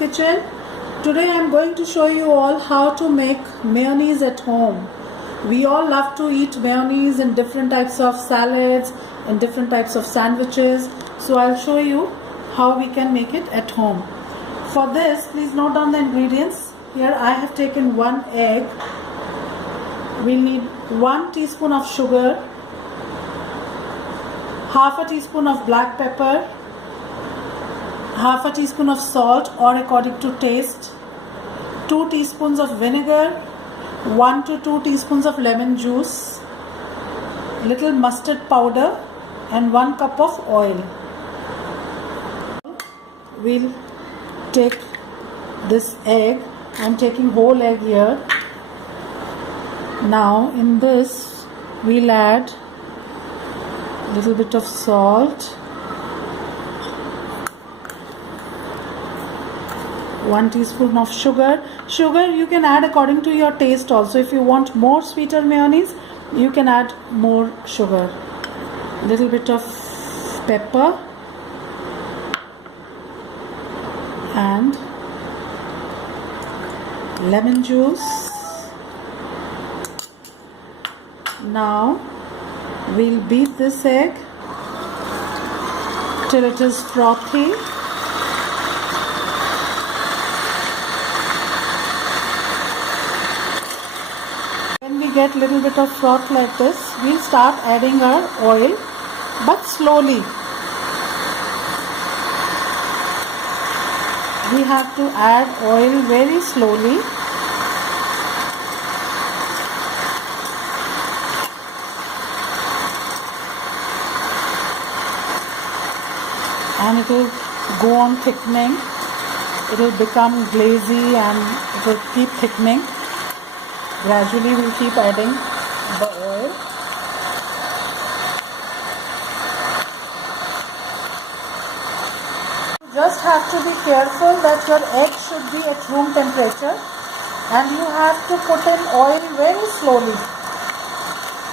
Kitchen. Today I am going to show you all how to make mayonnaise at home. We all love to eat mayonnaise in different types of salads and different types of sandwiches. So I'll show you how we can make it at home. For this, please note down the ingredients. Here I have taken 1 egg. We'll need 1 teaspoon of sugar, half a teaspoon of black pepper, half a teaspoon of salt or according to taste, 2 teaspoons of vinegar, 1 to 2 teaspoons of lemon juice, little mustard powder and 1 cup of oil. We'll take this egg. I'm taking whole egg here. Now in this we'll add a little bit of salt, 1 teaspoon of sugar. Sugar you can add according to your taste also. If you want more sweeter mayonnaise, you can add more sugar. Little bit of pepper and lemon juice. Now we'll beat this egg till it is frothy. When we get little bit of froth like this, we'll start adding our oil, but slowly. We have to add oil very slowly. And it will go on thickening. It will become glazy and it will keep thickening. Gradually we'll keep adding the oil. You just have to be careful that your egg should be at room temperature and you have to put in oil very slowly.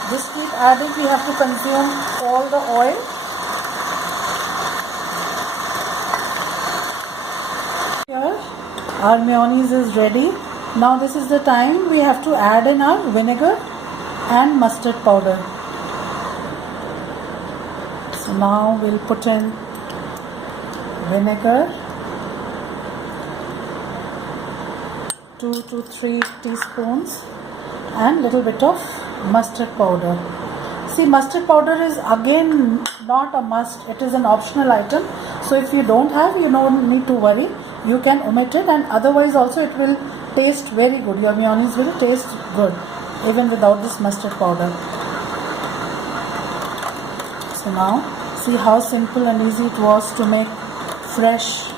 Just keep adding. We have to consume all the oil. Here our mayonnaise is ready. Now this is the time we have to add in our vinegar and mustard powder. So now we'll put in vinegar, 2 to 3 teaspoons and little bit of mustard powder. See, mustard powder is again not a must, it is an optional item. So if you don't have, you don't need to worry. You can omit it, and otherwise also it will taste very good. Your mayonnaise will taste good even without this mustard powder. So now see how simple and easy it was to make fresh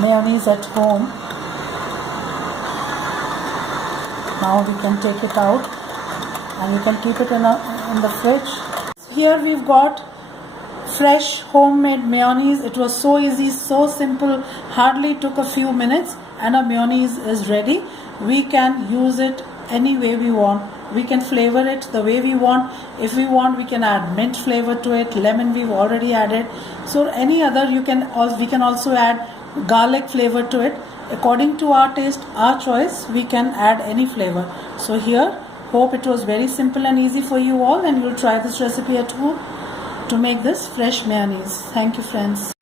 mayonnaise at home. Now we can take it out and you can keep it in the fridge. Here we've got fresh homemade mayonnaise. It was so easy, so simple, hardly took a few minutes and our mayonnaise is ready. We can use it any way we want. We can flavor it the way we want. If we want, we can add mint flavor to it. Lemon we've already added. So any other we can also add garlic flavor to it. According to our taste, our choice, we can add any flavor. So here, hope it was very simple and easy for you all, and you'll try this recipe at home to make this fresh mayonnaise. Thank you, friends.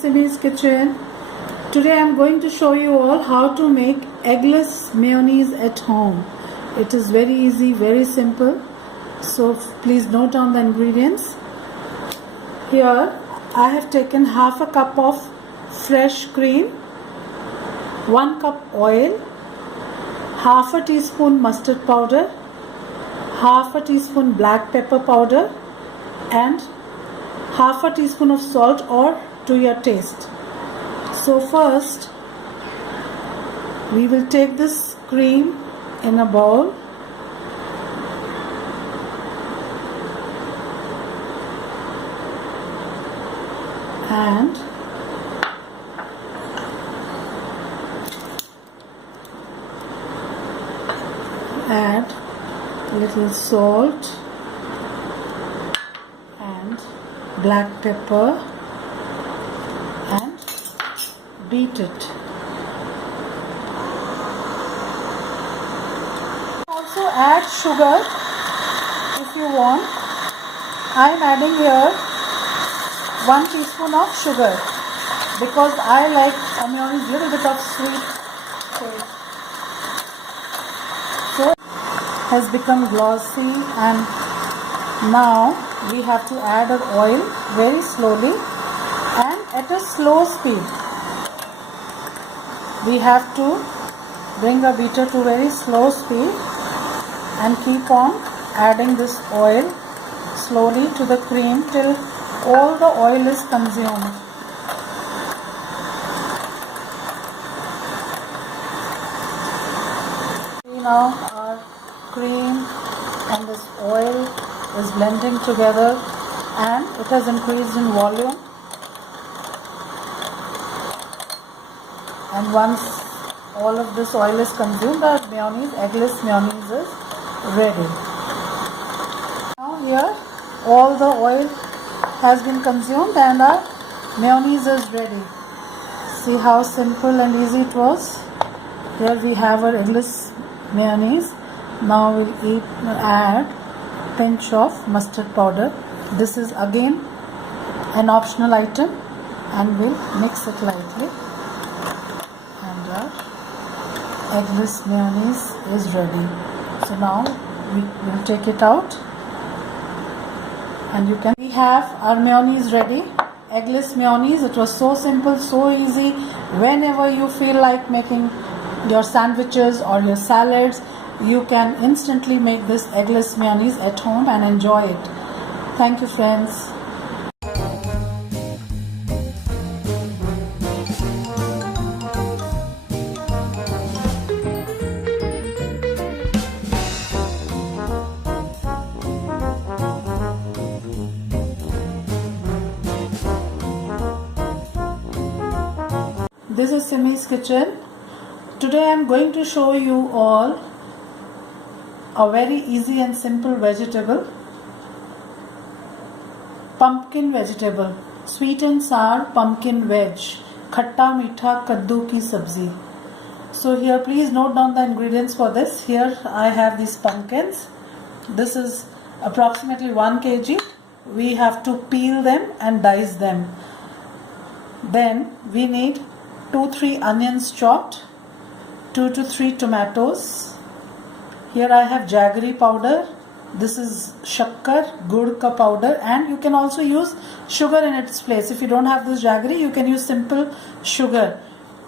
Simi's Kitchen. Today I am going to show you all how to make eggless mayonnaise at home. It is very easy, very simple. So please note down the ingredients. Here I have taken half a cup of fresh cream, 1 cup oil, half a teaspoon mustard powder, half a teaspoon black pepper powder and half a teaspoon of salt or to your taste. So first we will take this cream in a bowl. and add little salt and black pepper and beat it. Also add sugar if you want. I am adding here 1 teaspoon of sugar because I like mayonnaise little bit of sweet taste. So it has become glossy, and now we have to add our oil very slowly and at a slow speed. We have to bring the beater to very slow speed and keep on adding this oil slowly to the cream till all the oil is consumed. See now our cream and this oil is blending together and it has increased in volume, and once all of this oil is consumed, our mayonnaise, eggless mayonnaise is ready. Now here all the oil has been consumed and our mayonnaise is ready. See how simple and easy it was. Here we have our eggless mayonnaise. Now we'll add pinch of mustard powder. This is again an optional item, and we'll mix it lightly, and our eggless mayonnaise is ready. So now we will take it out, and we have our mayonnaise ready, eggless mayonnaise. It was so simple, so easy. Whenever you feel like making your sandwiches or your salads, you can instantly make this eggless mayonnaise at home and enjoy it. Thank you, friends. This is Simi's kitchen. Today I am going to show you all a very easy and simple vegetable, pumpkin vegetable, sweet and sour pumpkin veg, khatta meetha kaddu ki sabzi. So here please note down the ingredients for this. Here I have these pumpkins. This is approximately 1 kg. We have to peel them and dice them. Then we need 2-3 onions chopped, 2 to 3 tomatoes. Here I have jaggery powder. This is shakkar, gud ka powder, and you can also use sugar in its place. If you don't have this jaggery, you can use simple sugar.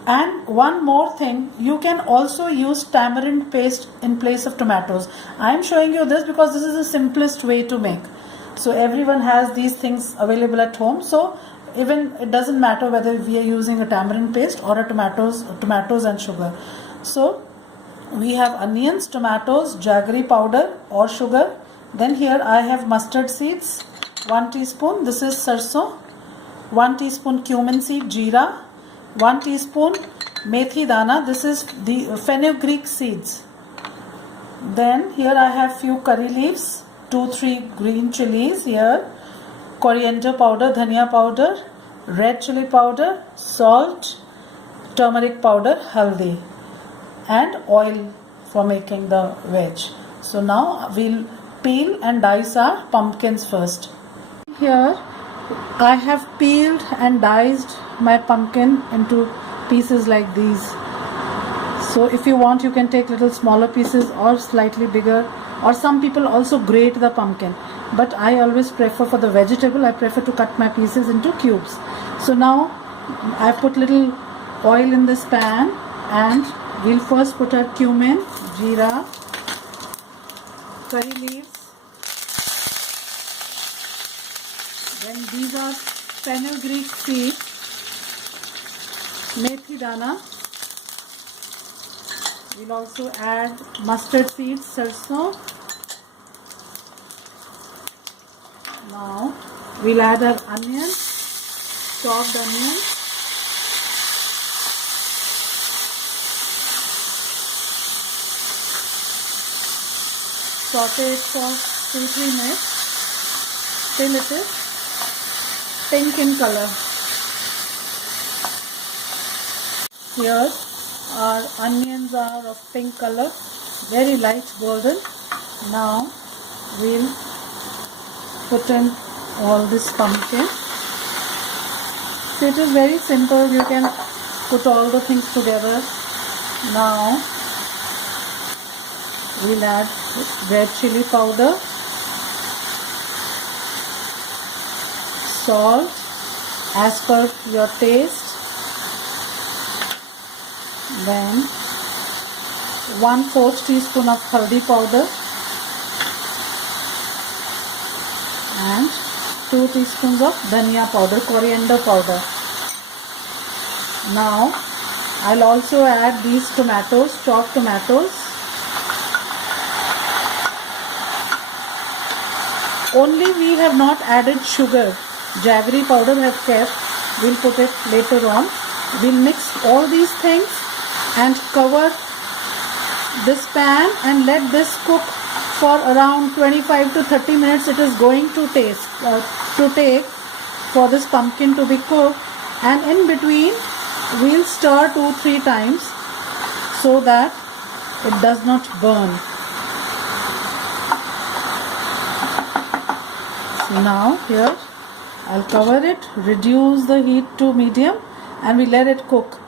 And one more thing, you can also use tamarind paste in place of tomatoes. I am showing you this because this is the simplest way to make. So everyone has these things available at home. So even it doesn't matter whether we are using a tamarind paste or a tomatoes and sugar. So we have onions, tomatoes, jaggery powder or sugar. Then here I have mustard seeds, 1 teaspoon. This is sarson, 1 teaspoon cumin seed, jeera, 1 teaspoon methi dana. This is the fenugreek seeds. Then here I have few curry leaves, 2-3 green chilies here, coriander powder, dhania powder, red chili powder, salt, turmeric powder, haldi, and oil for making the veg. So now we'll peel and dice our pumpkins first. Here I have peeled and diced my pumpkin into pieces like these. So if you want, you can take little smaller pieces or slightly bigger, or some people also grate the pumpkin. But I always prefer, for the vegetable, I prefer to cut my pieces into cubes. So now I put little oil in this pan, and we'll first put our cumin, jeera, curry leaves. Then these are fenugreek seeds, methi dana. We'll also add mustard seeds, sarson. Now we'll add our onions, chopped onion, saute it for 2-3 minutes till it is pink in color. Here our onions are of pink color, very light golden. Now we'll put in all this pumpkin. So it is very simple, you can put all the things together. Now we'll add red chili powder, salt as per your taste, then 1/4 teaspoon of haldi powder and 2 teaspoons of dhania powder, coriander powder. Now I'll also add these tomatoes, chopped tomatoes. Only we have not added sugar. Jaggery powder we have kept. We'll put it later on. We'll mix all these things and cover this pan and let this cook for around 25 to 30 minutes. It is going to take for this pumpkin to be cooked, and in between we'll stir 2-3 times so that it does not burn. So now here I'll cover it, reduce the heat to medium, and we let it cook,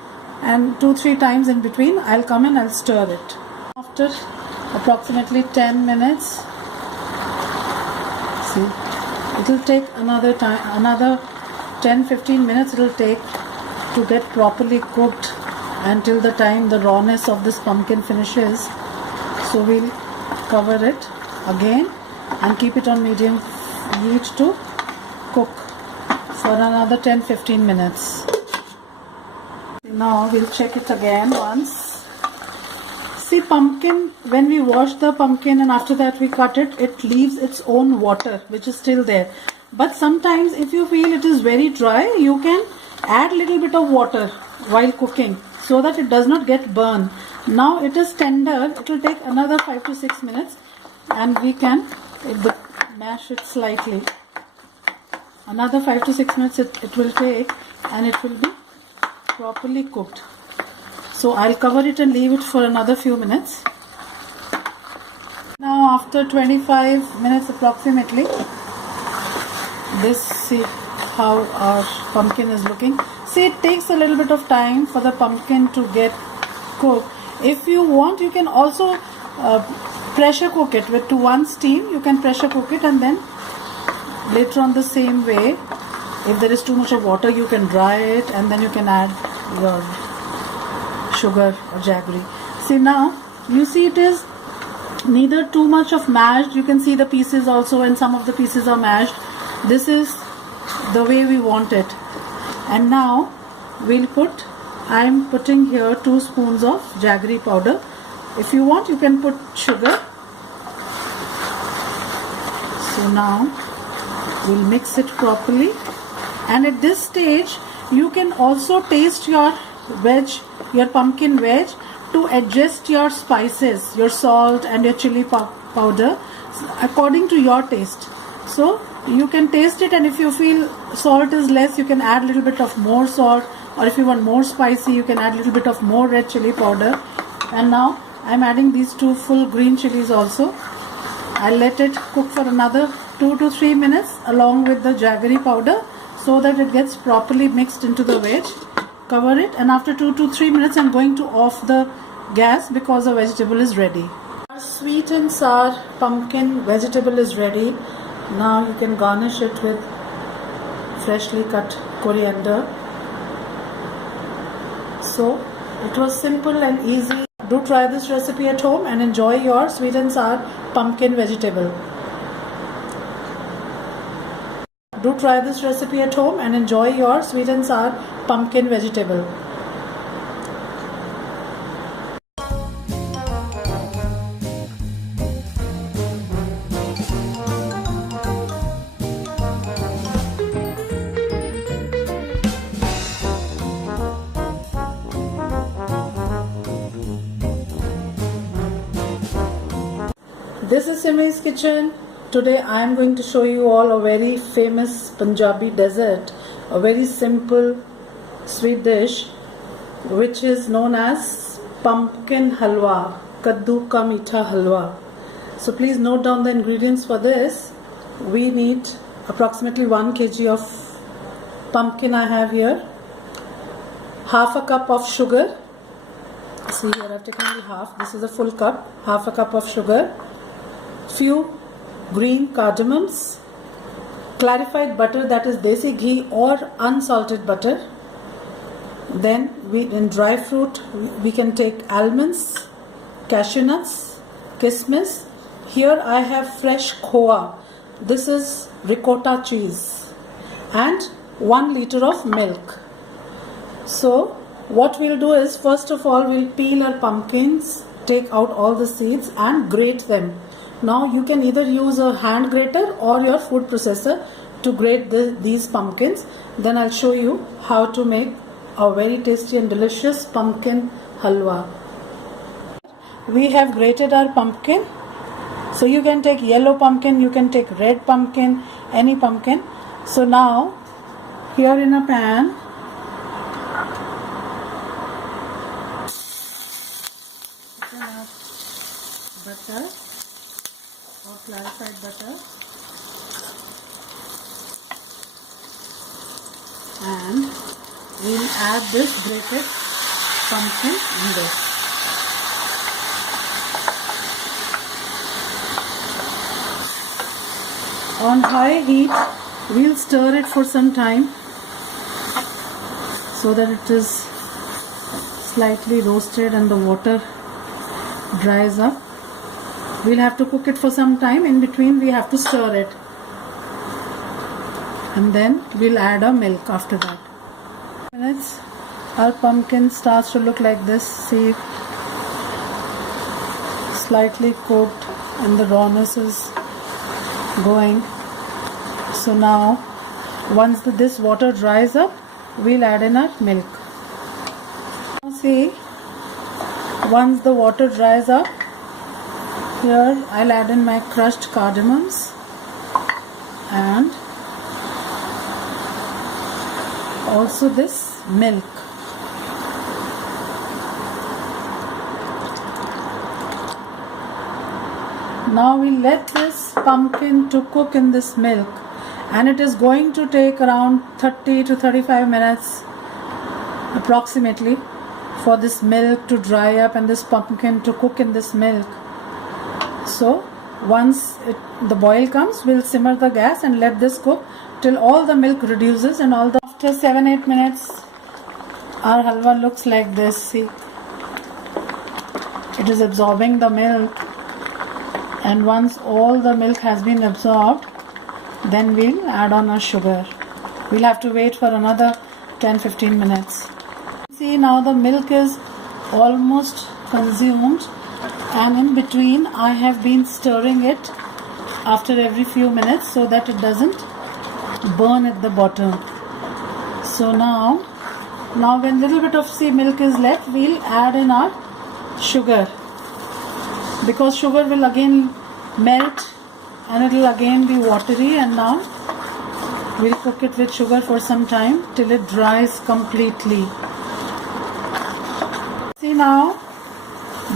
and 2-3 times in between I'll come and I'll stir it. After approximately 10 minutes, see, it will take another 10-15 minutes it will take to get properly cooked, until the time the rawness of this pumpkin finishes. So we'll cover it again and keep it on medium heat to cook for another 10-15 minutes. Now we'll check it again once. See, pumpkin, when we wash the pumpkin and after that we cut it, it leaves its own water which is still there. But sometimes if you feel it is very dry, you can add little bit of water while cooking so that it does not get burned. Now it is tender, it will take another 5 to 6 minutes, and we can mash it slightly. Another 5 to 6 minutes it will take, and it will be properly cooked. So I'll cover it and leave it for another few minutes. Now after 25 minutes approximately, see how our pumpkin is looking. See, it takes a little bit of time for the pumpkin to get cooked. If you want, you can also pressure cook it to one steam. You can pressure cook it, and then later on the same way, if there is too much of water, you can dry it and then you can add your sugar or jaggery. See, now you see it is neither too much of mashed. You can see the pieces also, and some of the pieces are mashed. This is the way we want it. And now I'm putting here 2 spoons of jaggery powder. If you want, you can put sugar. So now we'll mix it properly, and at this stage you can also taste your pumpkin veg to adjust your spices, your salt and your chili powder according to your taste. So you can taste it, and if you feel salt is less, you can add a little bit of more salt, or if you want more spicy, you can add a little bit of more red chili powder. And now I'm adding these 2 full green chilies also. I'll let it cook for another 2 to 3 minutes along with the jaggery powder so that it gets properly mixed into the veg. Cover it, and after 2 to 3 minutes I'm going to off the gas because the vegetable is ready. Our sweet and sour pumpkin vegetable is ready. Now you can garnish it with freshly cut coriander. So it was simple and easy. Do try this recipe at home and enjoy your sweet and sour pumpkin vegetable. Do try this recipe at home and enjoy your sweet and sour pumpkin vegetable. This is Simi's kitchen. Today I am going to show you all a very famous Punjabi dessert, a very simple sweet dish which is known as pumpkin halwa, kaddu ka meetha halwa. So please note down the ingredients for this. We need approximately 1 kg of pumpkin I have here, half a cup of sugar. See here, I've taken only half. This is a full cup. Half a cup of sugar, few green cardamoms, clarified butter, that is desi ghee or unsalted butter. Then in dry fruit we can take almonds, cashew nuts, kismis. Here I have fresh khoa. This is ricotta cheese and 1 liter of milk. So what we'll do is, first of all, we'll peel our pumpkins, take out all the seeds and grate them. Now you can either use a hand grater or your food processor to grate these pumpkins. Then I'll show you how to make a very tasty and delicious pumpkin halwa. We have grated our pumpkin. So you can take yellow pumpkin, you can take red pumpkin, any pumpkin. So now here in a pan, butter or clarified butter, and we'll add this grated pumpkin in this. On high heat we'll stir it for some time so that it is slightly roasted and the water dries up. We'll have to cook it for some time. In between we have to stir it, and then we'll add our milk after that. Minutes, our pumpkin starts to look like this. See, slightly cooked and the rawness is going. So now once this water dries up, we'll add in our milk. See, once the water dries up, here I'll add in my crushed cardamoms and also this milk. Now we'll let this pumpkin to cook in this milk, and it is going to take around 30 to 35 minutes approximately for this milk to dry up and this pumpkin to cook in this milk. So once the boil comes, we'll simmer the gas and let this cook till all the milk reduces and all the. After 7-8 minutes, our halwa looks like this. See, it is absorbing the milk, and once all the milk has been absorbed, then we'll add on our sugar. We'll have to wait for another 10-15 minutes. See, now the milk is almost consumed, and in between I have been stirring it after every few minutes so that it doesn't burn at the bottom. So now when little bit of milk is left, we'll add in our sugar, because sugar will again melt and it will again be watery, and now we'll cook it with sugar for some time till it dries completely. See, now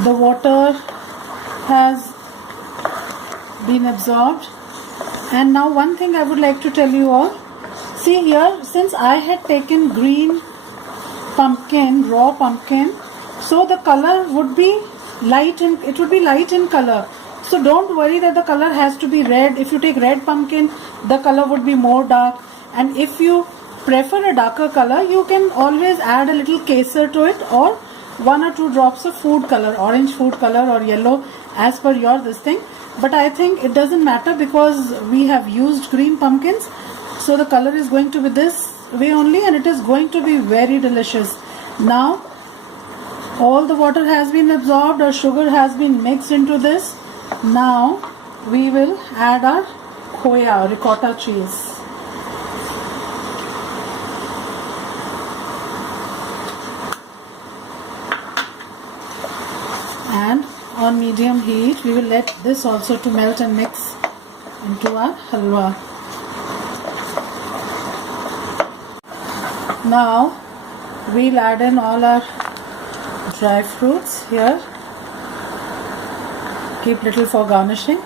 the water has been absorbed, and now one thing I would like to tell you all. See here, since I had taken green pumpkin, raw pumpkin, so the color would be light in color. So don't worry that the color has to be red. If you take red pumpkin, the color would be more dark, and if you prefer a darker color, you can always add a little kesar to it, or 1 or 2 drops of food color, orange food color or yellow, as per your this thing. But I think it doesn't matter because we have used green pumpkins, so the color is going to be this way only, and it is going to be very delicious. Now all the water has been absorbed, our sugar has been mixed into this. Now we will add our khoya, ricotta cheese. And on medium heat. We will let this also to melt and mix into our halwa. Now we'll add in all our dry fruits here. Keep little for garnishing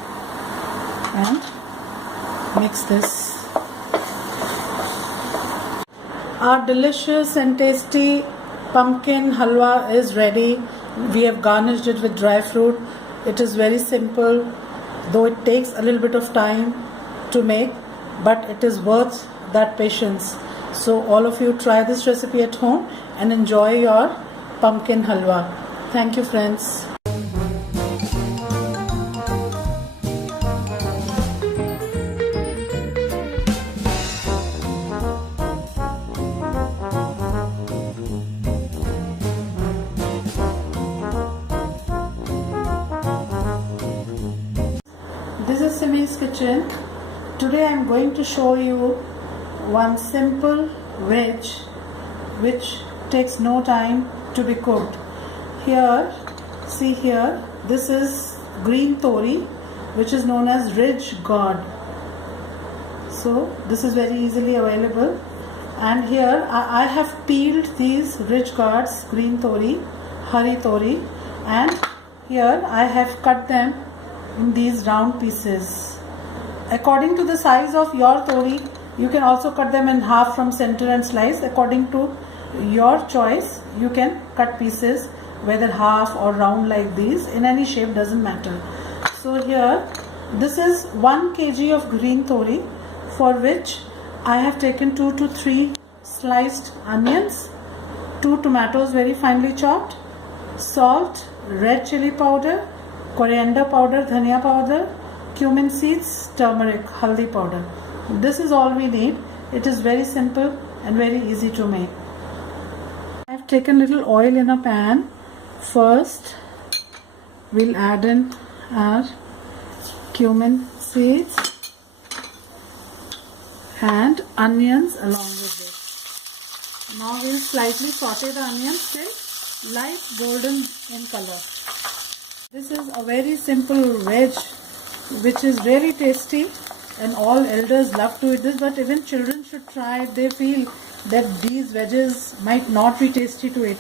and mix this. Our delicious and tasty pumpkin halwa is ready. We have garnished it with dry fruit. It is very simple, though it takes a little bit of time to make, but it is worth that patience. So all of you try this recipe at home and enjoy your pumpkin halwa. Thank you, friends. This is Simi's kitchen. Today I am going to show you one simple veg which takes no time to be cooked. Here, see here, this is green tori, which is known as ridge gourd. So this is very easily available. And here I have peeled these ridge gourds, green tori, hari tori, and here I have cut them in these round pieces. According to the size of your tori, you can also cut them in half from center and slice. According to your choice, you can cut pieces whether half or round like these. In any shape, doesn't matter. So here, this is 1 kg of green tori, for which I have taken 2 to 3 sliced onions, 2 tomatoes very finely chopped, salt, red chili powder, coriander powder, dhania powder, cumin seeds, turmeric, haldi powder. This is all we need. It is very simple and very easy to make. I have taken little oil in a pan. First, we'll add in our cumin seeds and onions along with this. Now we'll slightly saute the onions till light golden in color. This is a very simple veg which is really tasty, and all elders love to eat this, but even children should try it. They feel that these veggies might not be tasty to eat,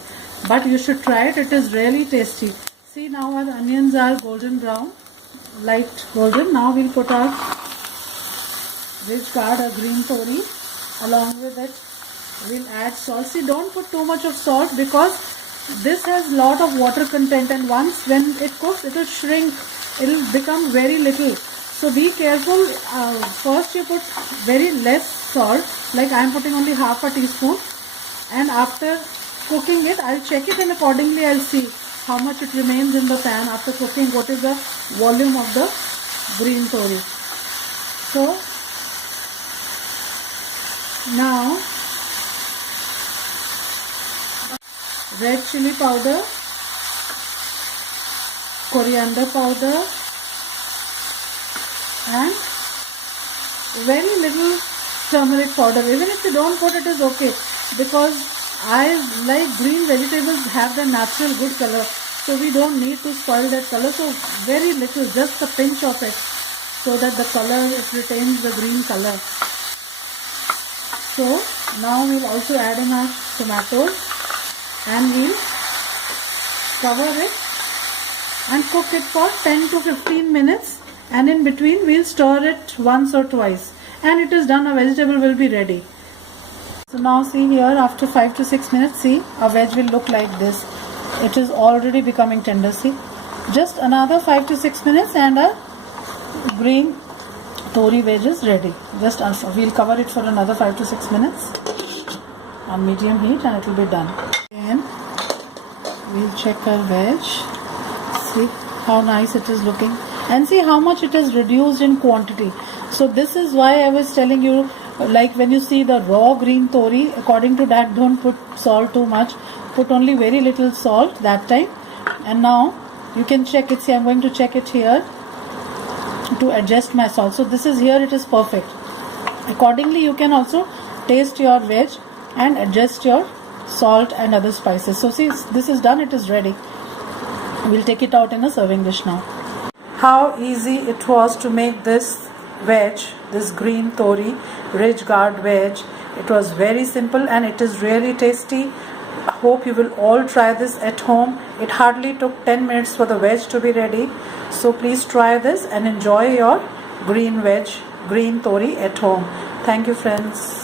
but you should try it. It is really tasty. See, now our onions are golden brown, light golden. Now we'll put our ridge gourd or green tori. Along with it, we'll add salt. See, don't put too much of salt because this has lot of water content, and once when it cooks, it will shrink. It will become very little. So be careful. First you put very less salt, like I am putting only half a teaspoon, and after cooking it, I'll check it and accordingly I'll see how much it remains in the pan after cooking, what is the volume of the green tori. So now red chili powder, coriander powder, and very little turmeric powder. Even if you don't put it, is okay, because I like green vegetables have the natural good color, so we don't need to spoil that color. So very little, just a pinch of it, so that the color, it retains the green color. So now we'll also add in our tomatoes and we'll cover it and cook it for 10 to 15 minutes, and in between we'll stir it once or twice, and it is done. A vegetable will be ready. So now see here, after 5 to 6 minutes, see, our veg will look like this. It is already becoming tender. See, just another 5 to 6 minutes and a green tori veg is ready. Just we'll cover it for another 5 to 6 minutes on medium heat and it will be done. Again, we'll check our veg. See how nice it is looking, and see how much it is reduced in quantity. So this is why I was telling you, like when you see the raw green tori, according to that, don't put salt too much, put only very little salt that time. And now you can check it. See, I'm going to check it here to adjust my salt. So this is here, it is perfect. Accordingly you can also taste your veg and adjust your salt and other spices. So see, this is done, it is ready. We'll take it out in a serving dish now. How easy it was to make this veg, this green tori ridge gourd veg. It was very simple and it is really tasty. I hope you will all try this at home. It hardly took 10 minutes for the veg to be ready. So please try this and enjoy your green tori at home. Thank you, friends.